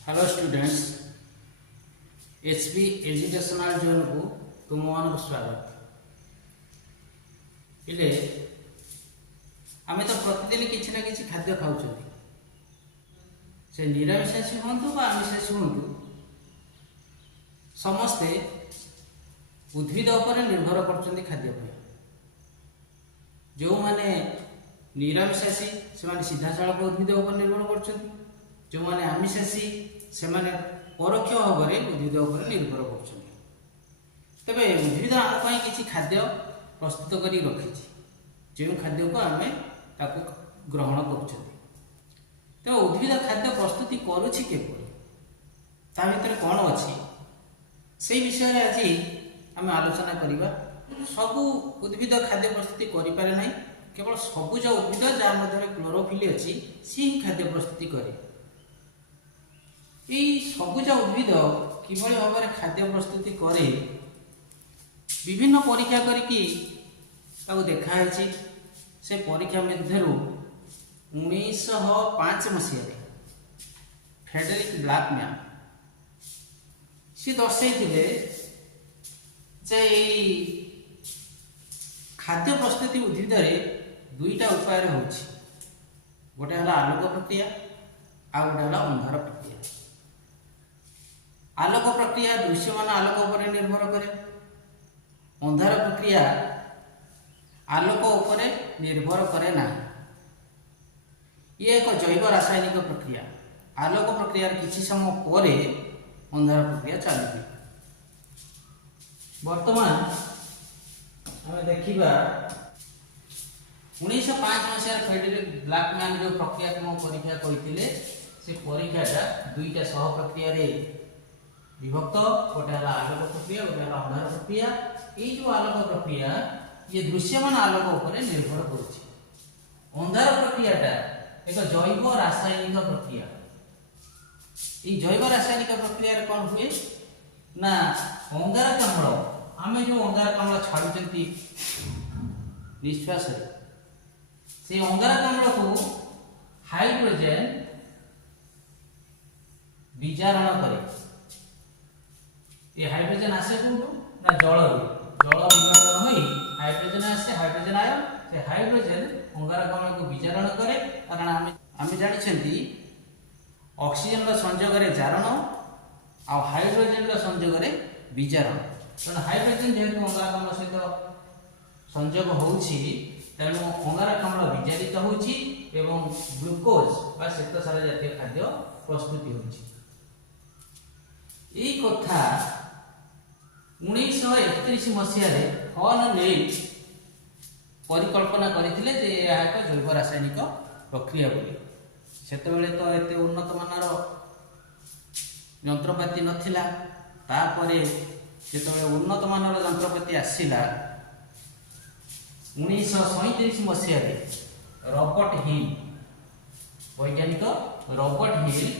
Hello students HP educational zone को तुम मान स्वागत इले आमे तो प्रतिदिन किसी ना किसी खाद्य खाऊ से निरामिषासी हूँ आमिषासी हूँ समस्ते उद्भिद उपर निर्भर कर खाद्य जो माने निरामिषासी से सीधा सड़क उद्भिद उपर निर्भर कर जो माने आमिषासी से परोक्ष भाव में उद्भिद उपर निर्भर कर तेरे उद्भिद आम किसी खाद्य प्रस्तुत कर रखी जो खाद्य को आम ग्रहण कर तेज उद्भिद खाद्य प्रस्तुति करुच्ची भर कौन अच्छी से विषय में आज आम आलोचना करवा सबू उद्भिद खाद्य प्रस्तुति करें ना केवल सबुज उद्भिद जहाँ मध्य क्लोरोफिल अच्छी सी ही खाद्य प्रस्तुति करे यही सबुज उद्भिद किभली भाव में खाद्य प्रस्तुति करे विभिन्न परीक्षा करके देखाई से परीक्षा मध्य 1905 मसीह फ्रेडरिक ब्लैकमैन सी दर्शाई जे खाद्य प्रस्तुति उद्भिद दुईटा उपाय हो गोटे है आलोक प्रक्रिया आ गोटे है अंधार प्रक्रिया। आलोक प्रक्रिया दृश्यमान आलोक उपर निर्भर करे अंधार प्रक्रिया आलोक उपर निर्भर करे ना ये एक जैव रासायनिक प्रक्रिया आलोक प्रक्रिया किसी समय पर अंधार प्रक्रिया चलती वर्तमान आम देखा 1905 मसीह फ्रेडरिक ब्लैकमैन जो प्रक्रियात्मक परीक्षा करते से परीक्षाटा दुईटा सह प्रक्रिया विभक्त गोटे है आलोक प्रक्रिया गोटे है अंधार प्रक्रिया ये जो आलोक प्रक्रिया ये दृश्यमान आलोक उपर निर्भर कर अंधार प्रक्रियाटा एक जैव रासायनिक प्रक्रिया ये जैव रासायनिक प्रक्रिया कौन हुए ना अंगारकाम्ल आम जो अंगारकाम्ल छाड़ुंट निश्वास से अंगारकाम्ल को हाइड्रोजन विजारण करे ये हाइड्रोजन आसे कौन ना जल जल विभाजन हो हाइड्रोजन आसे हाइड्रोजन आयन से हाइड्रोजन अंगारकाम्ल को विजारण करे कारण आम जानी ऑक्सीजन संयोग जारण आ हाइड्रोजन संयोग विजारण कारण हाइड्रोजन जेहेतु अंगारकाम्ल सहित संयोग होछि तेणु अंगारकाम्ल विजारित होछि एवं ग्लूकोज बा श्वेतसार जातीय खाद्य प्रस्तुति होछि यही कथा 1931 मसीह हॉल नेल परिकल्पना करथिले जे यह एक जैव रासायनिक प्रक्रिया बोली सेतबेले तो एते उन्नत मानर यंत्रपाती नथिला तापरे जेतबेले उन्नत मानर यंत्रपाती आसीला 1937 मसीह रॉबर्ट हिल वैज्ञानिक रॉबर्ट हिल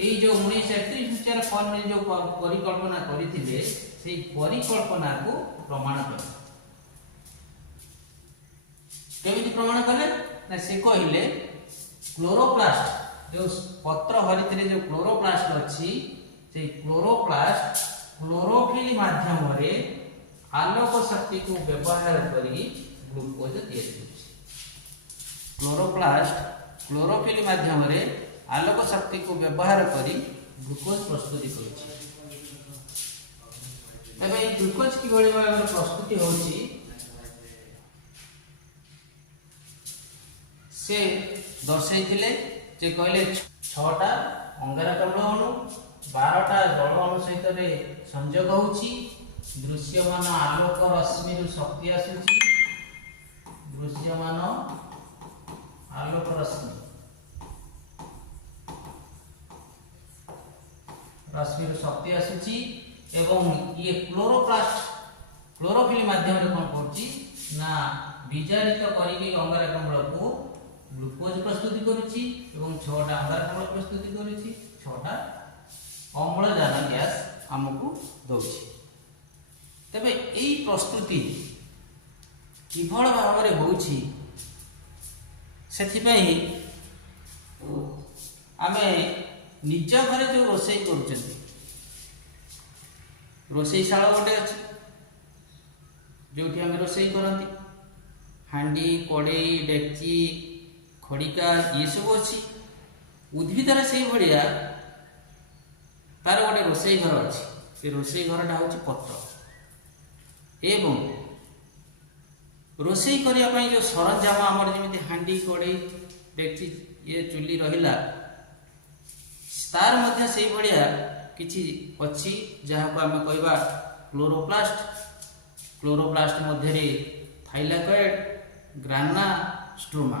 ये जो 1931 मसीह फॉल ने जो परिकल्पना करथिले से परिकल्पना को प्रमाण कले केमिति प्रमाण कले ना से कहले क्लोरोप्लास्ट जो पत्र हरितरे जो क्लोरोप्लास्ट अच्छी से क्लोरोप्लास्ट क्लोरोफिल माध्यम रे आलोक शक्ति को व्यवहार करी ग्लूकोज तैयार क्लोरोप्लास्ट क्लोरोफिल माध्यम रे आलोक शक्ति को व्यवहार करी ग्लूकोज प्रस्तुति करुछि तबे ग्लूकोज की भली भाव प्रस्तुति होछि से दर्शाइथिले जे कहले 6टा अंगारकाम्ल अणु 12टा जल अणु सहित संयोग होछि दृश्यमान आलोक रश्मि शक्ति आसुछि दृश्यमान आलोक रश्मि शक्ति आसुछि एवं ये क्लोरोप्लास्ट क्लोरोफिल माध्यम रे कोन करछि ना विजारित करिके अंगारकाम्ल को ग्लूकोज प्रस्तुति करुछि एवं 6टा अंगारकाम्ल प्रस्तुति करुछि 6टा अम्लजान गैस हमको दउछि तबे एई प्रस्तुति किभल भाव में होउछि सेथि पई आमे निज घरे जो रोषे कर रोषेशाला गोटे अच्छे जो आम रोषे करती हांडी कड़े डेक्ची खड़िका ये सब अच्छी उद्भिदर से भाया तार गोटे रोषे घर अच्छी से रोषे घरटा हूँ पत्र एवं रोषे करने जो सरंजाम आमर जमी हांडी कड़े डेक्ची ये चुली रहा तार मध्य से भाया किछि अच्छी जहाँ को आम कहवा क्लोरोप्लास्ट मध्य थाइलाकॉइड ग्राना स्ट्रोमा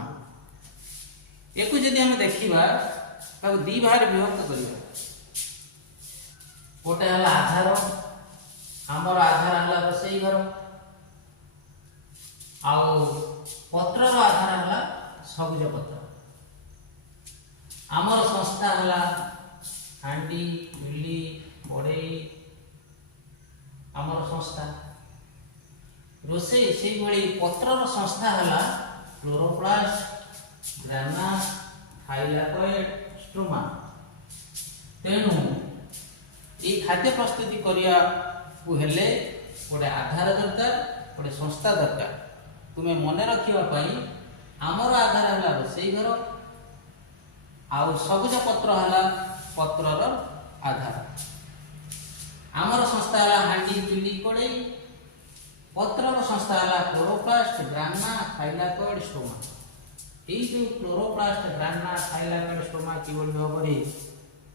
एक जदि आम देखा दी भाग विभक्त करवा गोटे है आधार आमर आधार है रोषे घर आउ पत्रर आधार है सबुज पत्र आमर संस्था है हांडी चुली कड़े आमर संस्था रोषे से पत्रर संस्था है क्लोरोप्लास्ट ग्राना थाइलाकॉइड स्ट्रोमा तेणु ये खाद्य प्रस्तुति करने को हेले गोटे आधार दरकार गोटे संस्था दरकार तुम्हें मन रखापी आमर आधार है रोषे घर आउ सबुज पत्र है पत्रर आधार आमर संस्था है हांडी चुली कड़े पत्रर संस्था है क्लोरोप्लास्ट ग्राना थाइलाकॉइड स्ट्रोमा यही जो क्लोरोप्लास्ट ग्राना थाइलाकॉइड स्ट्रोमा किभली भाव में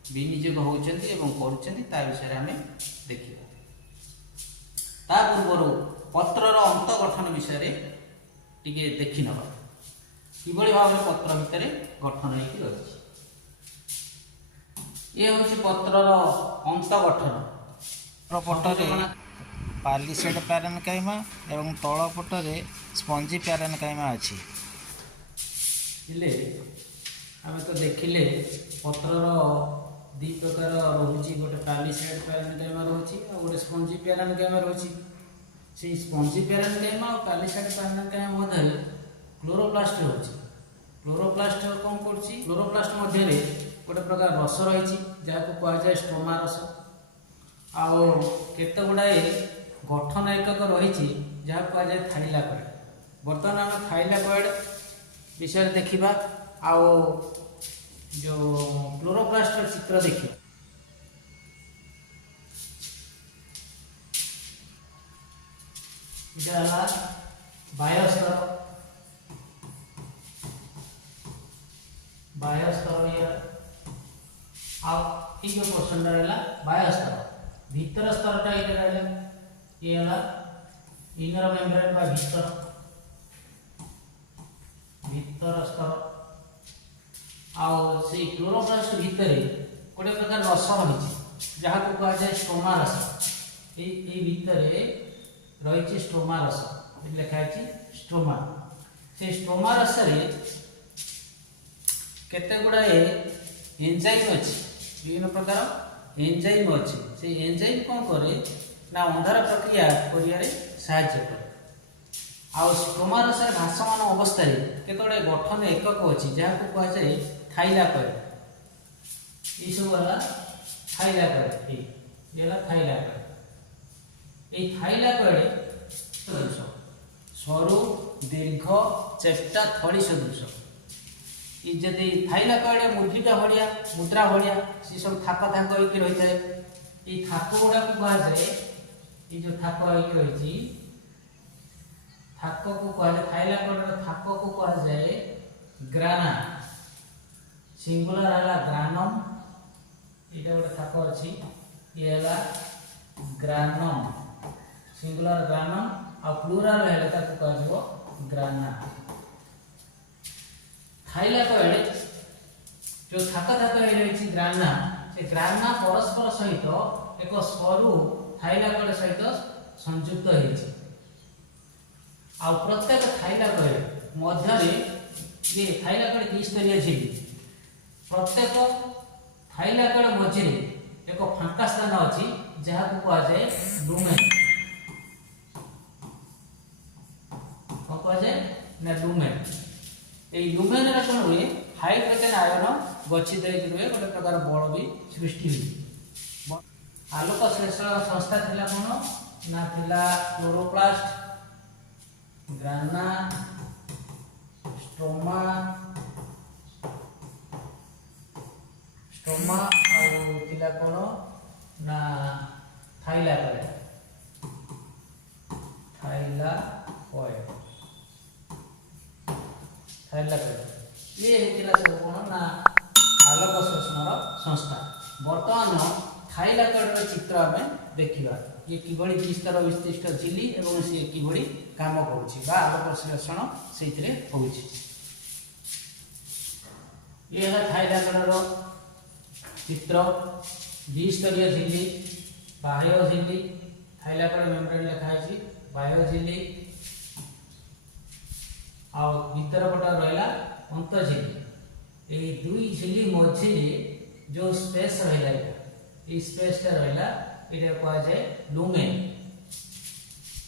विनियोग होती विषय आम देखा ता पूर्व पत्रर अंत गठन विषय टिके देखि नवा किभली भाव में पत्र भितर गठन होती रही ये हूँ पत्रर अंत गठन पटरे पालिसेड पैरेन्काइमा एवं तल पटरे स्पंजी पैरेन्काइमा अच्छी आम तो देखिले पत्रर दी प्रकार रोचे गोटे पालिसेड पैरेन्काइमा रोचे और गोटे स्पंजी पैरेन्काइमा रोचे से स्पंजी पैरेन्काइमा और पालिसेड पैरेन्काइमा मध्य क्लोरोप्लास्ट रोचे क्लोरोप्लास्ट कौन कर क्लोरोप्लास्ट मध्य गोटे प्रकार रस रही जहाँ को कहुए स्ट्रोमा रस आउ केते गुड़ाए गठन एकक रही जहाँ कहुए थाइलाकॉइड बर्तमान आम थाइलाकॉइड विषय देखा आउ जो क्लोरोप्लास्ट चित्र देखिए बायोस्तर ये जो पोर्शन रहा बायोस्तर भीतर स्तरटा ये रहा ये इनर मेम्ब्रेन बा भीतर स्तर आउ से क्लोरोप्लास्ट भितर गोटे प्रकार रस रही जहाँ को कहुए स्ट्रोमा रस ये भितर रही स्ट्रोमा रस लिखाई स्ट्रोमा से स्ट्रोमा रस केते गुड़ाए एंजाइम अच्छी विभिन्न प्रकार एंजाइम अच्छी से एंजाइम कौन करे ना अंधार प्रक्रिया करिया साहाय्य करे आउ स्ट्रोमा रस भाषमान अवस्था केतोड़े गठन एकक अच्छी जहाँ को कहुए थाइलाकॉइड ये सब वाला थाइलाकॉइड ये थाइलाकॉइड ये थाइलाकॉइड सदृश सरू दीर्घ चेष्टा थड़ी सदृश ये जदि थाइलाकॉइड मुद्रिका भाया मुद्रा भाया सी सब थाक थाक होती रही है ये थाक गुड़ा को कहुए ये जो थाक रही थाक को कहुए थाइलाकॉइड थाक को कहुए ग्राना सिंगुलर है ग्रानम ये गोटे थाक अच्छी ये है ग्रानम सिंगुलर ग्रानम आ प्लूराल है कह ग्राना थाइलाकॉइड जो थाक थाक रही ग्राना से ग्राना परस्पर सहित एक सरू थाइलाकॉइड सहित संयुक्त होती आ प्रत्येक थाइलाकॉइड मध्य ये थाइलाकॉइड द्विस्तरीय झिल्ली प्रत्येक थाइलाकॉइड मझे एक फांका स्थान अच्छी जहाँ को कहुए लुमेन कौन कहुए ना लुमेन ये लुमेन कौन हुए हाइड्रोजन आयन गच्छित होकर रुहे गोटे प्रकार बल भी सृष्टि हुए। आलोक श्लेषण संस्था थिला कोन ना थिला क्लोरोप्लास्ट, ग्राना, स्ट्रोमा और थिला कोन ना थाइलाकॉइड ये हेतिला सब कोन ना आलोक श्लेषण संस्था। वर्तमान थाइलाकॉइड चित्र आम देखा ये किभଳି विस्तार विशिष्ट झिल्ली एवं सी किभଳି काम करुछि बा आलोक श्लेषण सेइथिरे होउछि। ये है थाइलाकॉइड चित्र द्विस्तरीय झिल्ली, बाह्य झिल्ली, थाइलाकॉइड मेम्ब्रेन लिखा है बाह्य झिल्ली आ भीतर पट रहा अंत झिल्ली। ये दुई झिल्ली मझे जो स्पेस रहा ये स्पेसटा रहा ये कह जाए लुमेन।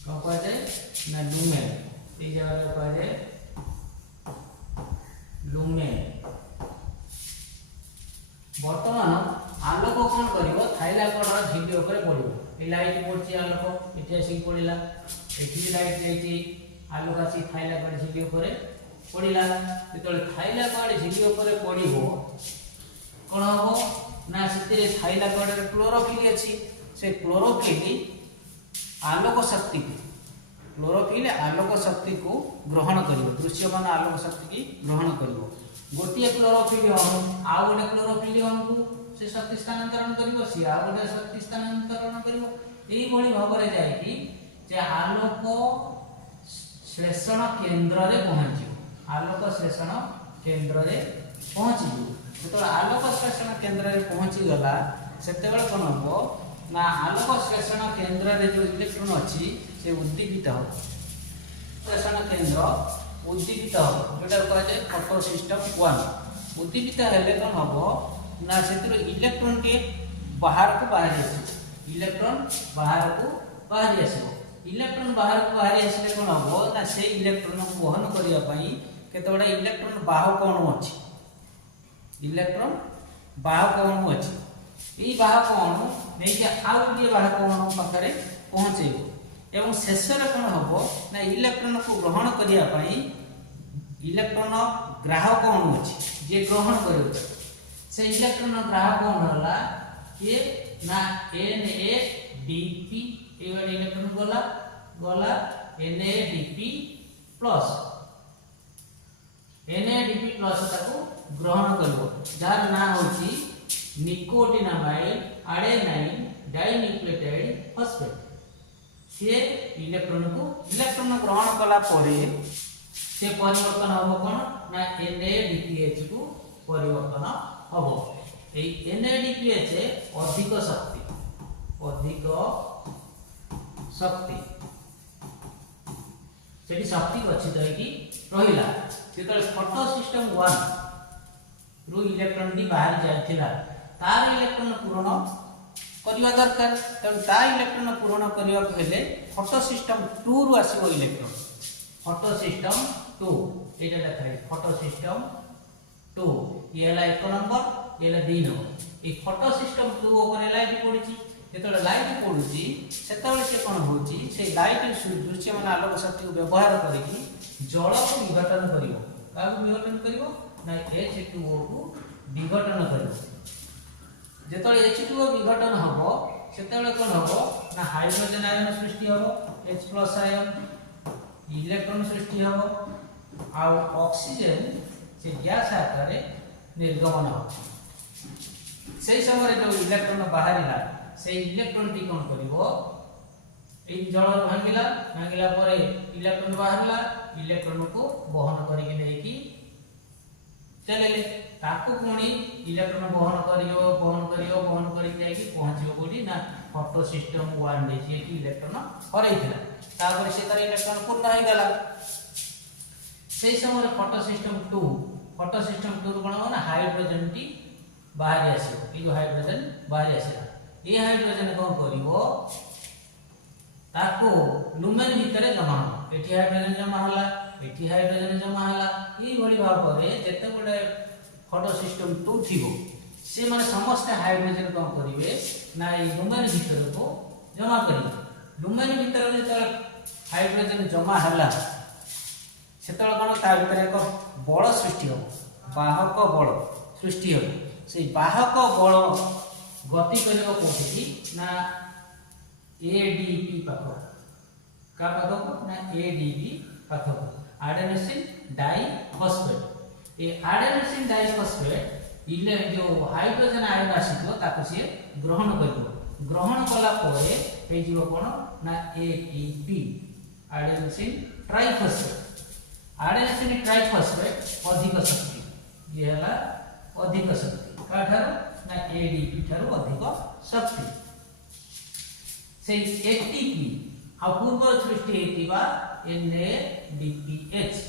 कौन कह जाए ना लुमेन, ये जगह कह जाए लुमेन। वर्तमान आलोक कौन कर थाइलाकॉइड झिल्ली उपरे पड़ो ये लाइट पड़ी आलोक ये आसिक पड़ा ये लाइट जाइए आलोक आसी थाइलाकॉइड झिल्ली उपरे पड़ा जो थाइलाकॉइड झिल्ली उपरे पड़ो कौन हम ना से थाइलाकॉइड क्लोरोफिल अच्छी से क्लोरोफिल आलोक शक्ति को ग्रहण कर दृश्यमान आलोक शक्ति की ग्रहण कर गोटे क्लोरोफिल अणु आउ गोटे क्लोरोफिल अणु को से शक्ति स्थानांतरण कर सी आउ गोटे शक्ति स्थानांतरण कर भाव में जाए आलोक श्लेषण केन्द्र में पहुँच आलोक श्लेषण केन्द्र में पहुँच जो आलोक श्लेषण केन्द्र में पहुँची गला से कौन हम ना आलोक श्लेषण केन्द्र में जो इलेक्ट्रॉन अच्छी से उद्दीपित हो श्लेषण केन्द्र उद्दीपित हो जोटा कह जाए फोटो सिस्टम 1 उद्दीपित हेले कौन हम ना से इलेक्ट्रॉन के बाहर को बाहरी आस इलेक्ट्रॉन बाहर को बाहरी आस इलेक्ट्रॉन बाहर को बाहरी आसले कौन हम ना से इलेक्ट्रॉन को वहन करने केते बड़ा इलेक्ट्रॉन बाहक अणु अच्छी इलेक्ट्रॉन बाहक अणु अच्छी ये बाहक अणु नहीं आउ गोटे बाहक अणु पाखे पहुँचे एवं शेष कौन हम ना इलेक्ट्रॉन को ग्रहण करने इलेक्ट्रॉन ग्राहक अणु अच्छी जे ग्रहण कर से इलेक्ट्रॉन ग्राहक अणु है ये ना NADP ये इलेक्ट्रॉन गला गला NADP प्लस ताको ग्रहण कर जार ना होची निकोटिनामाइड एडेनाइन डाइन्यूक्लियोटाइड फॉस्फेट से इलेक्ट्रॉन ग्रहण कला परे से परिवर्तन हम कौन ना NADPH को परिवर्तन हम ए NADPH अधिक शक्ति से शक्ति गच्छित रहा से फोटो सिस्टम 1 रु इलेक्ट्रॉन टी बाहर जाइथिला तार इलेक्ट्रॉन पूर्ण करवा दरकार तेणु ता इलेक्ट्रॉन पूर्ण करने को हेले फोटो सिस्टम 2 रु आसीबो इलेक्ट्रॉन फोटो सिस्टम 2 एटा देखा फोटो सिस्टम 2 ये ला 1 नंबर ये ला 2 नंबर ये फोटो सिस्टम 2 ऊपर लाइट पड़ुची जेतले लाइट पड़ुची सेतले से कोन होची से लाइट दृश्यमान आलोक शक्ति को व्यवहार करके जल को विघटन करिवो का विघटन करिवो ना H2O को विघटन करिवो जेतले H2O विघटन हबो सेतले कोन हबो ना हाइड्रोजन आयन सृष्टि हबो H+ आयन इलेक्ट्रॉन सृष्टि हबो आ ऑक्सीजन से गैस आकार निर्गमन हो से समय जो इलेक्ट्रॉन बाहरिला से इलेक्ट्रॉन टी कोन करिवो ए जल भांगिला पर इलेक्ट्रॉन बाहरला इलेक्ट्रॉन को वहन करके लेकी चलेले ताको पुणी इलेक्ट्रॉन वहन करियो जाकी पहुंचियो कोडी ना फोटो सिस्टम 1 जे कि इलेक्ट्रॉन हरैथिला तापर से तार इलेक्ट्रॉन पूर्ण हो गला से समय फोटो सिस्टम 2 कोन हो ना हाइड्रोजन टी बाहर आसीयो ए जो हाइड्रोजन बाहर आसीला ए हाइड्रोजन कोन करिवो ताको लुमेन भीतर जमा हो एठी हाइड्रोजन जमा होला एठी हाइड्रोजन जमा होला ई भली भाव रे जते बडे फोटोसिस्टम 2 थिबो से माने समस्त हाइड्रोजन कौन करिवे ना ए डोमेन भीतर को जमा करिवे डोमेन भीतर जे हाइड्रोजन जमा हला सेतल कोन ता भीतर एक बल सृष्टि हो वाहक बल सृष्टि हो से वाहक बल गति करियो कोठी ना एडीपी पाखो का पाखो ना एडीपी पाखो एडेनोसिन डाइफॉस्फेट ए एडेनोसिन डाइफॉस्फेट इले जो हाइड्रोजन आयन आसीतो ताको से ग्रहण करबो ग्रहण कला परे हे जीव कोन ना ATP adenosine triphosphate adenosine triphosphate अधिक शक्ति ये हला अधिक शक्ति काठार ना एडीपी थारो अधिक शक्ति से एटीपी आ पूर्व सृष्टि हेतिबा NADPH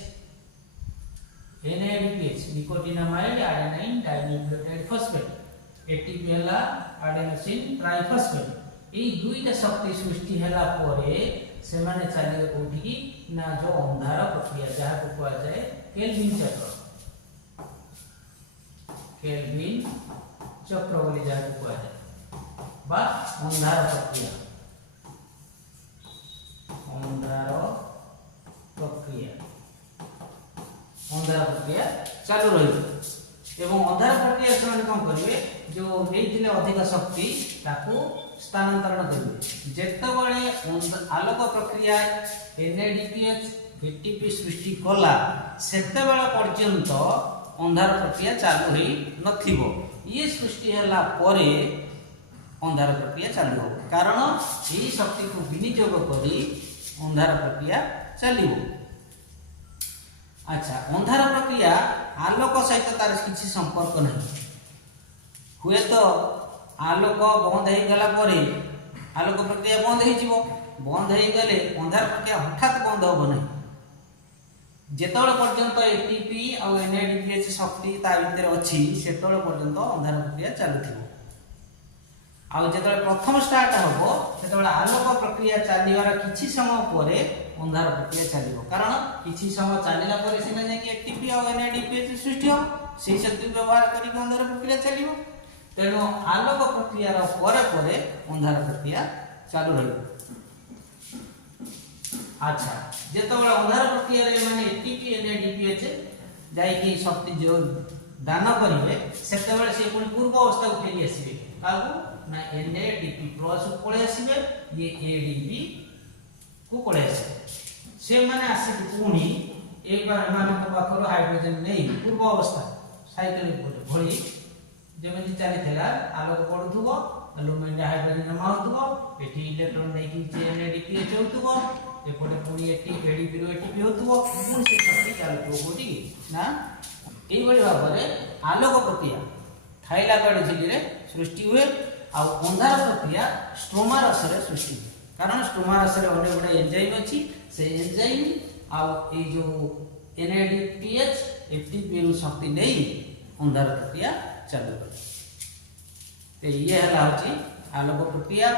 NADPH nicotinamide adenine dinucleotide phosphate ATP हला एडेनोसिन ट्राइफॉस्फेट ए दुईटा शक्ति सृष्टि हला परे से माने चलिए कोठी की ना जो अंधार प्रक्रिया जहा को कहा जाए केल्विन चक्र बोली जहा को कहा जाए बा अंधार प्रक्रिया अंधार प्रक्रिया चालू रही एवं अंधार प्रक्रिया से कौन करेंगे जो देते अधिक शक्ति ताकू स्थानांतरण करेंगे जिते आलोक प्रक्रिया NADPH ATP सृष्टि कला सेते बेला पर्यंत अंधार प्रक्रिया चालू ही नथिबो ये सृष्टि हला परे अंधार प्रक्रिया चालू हो कारण यही शक्ति को विनियोग करी अंधार प्रक्रिया चलिबो अच्छा अंधार प्रक्रिया आलोक सहित तार किसी संपर्क नहीं हुए तो आलोक बंद हो गला परे आलोक प्रक्रिया बंद हो जिवो बंद हो गले अंधार प्रक्रिया हठात बंद हो नहीं जेतोल पर्यंत एटीपी और NADPH शक्ति ता भीतर अछि सेतोल पर्यंत अंधार प्रक्रिया चालुथिबो आ जेतोल प्रथम स्टार्ट होबो सेतोल आलोक प्रक्रिया चालिवार किछि समय परे अंधार प्रक्रिया चलिबो कारण किछि समय चलिला परे सिना जे कि एटीपी और NADPH सृष्टि हो सेही शक्ति व्यवहार करी अंधार प्रक्रिया चलिबो तेनो आलोक प्रक्रिया रो परे परे अंधार प्रक्रिया चालू रहिबो अच्छा जेतोल अंधार प्रक्रिया रे माने एटीपी NADPH जाई कि शक्ति जो दान करिवे सेते बेले से पुनी पूर्व अवस्था को फेरी आसीबे कागु ना NADP प्लस को पळे आसीबे ये ADP को पळे आसीबे से माने आसी पुनी एक बार मान को पाखरो हाइड्रोजन नै पूर्व अवस्था साइकिल भली जेमति चाली थेला आलोक पडुथुबो एल्युमिनियम हाइड्रोजन जमा होतुबो एठी इलेक्ट्रॉन नै कि NADPH होतुबो एपटे पुनी एटी ADP रो ATP होतुबो पुनी से शक्ति चालू होती ना एई बळी भाबरे आलोक प्रक्रिया थाइलाकॉइड झिल्ली रे सृष्टि हुए आ अंधार प्रक्रिया स्ट्रोमा रस रे सृष्टि कारण स्ट्रोमा रस रे अनेक गुडा एंजाइम अछि से एंजाइम आ ए जो NADPH ATP रो शक्ति नै अंधार प्रक्रिया चालू करे ते ये हला होची आलोक प्रक्रिया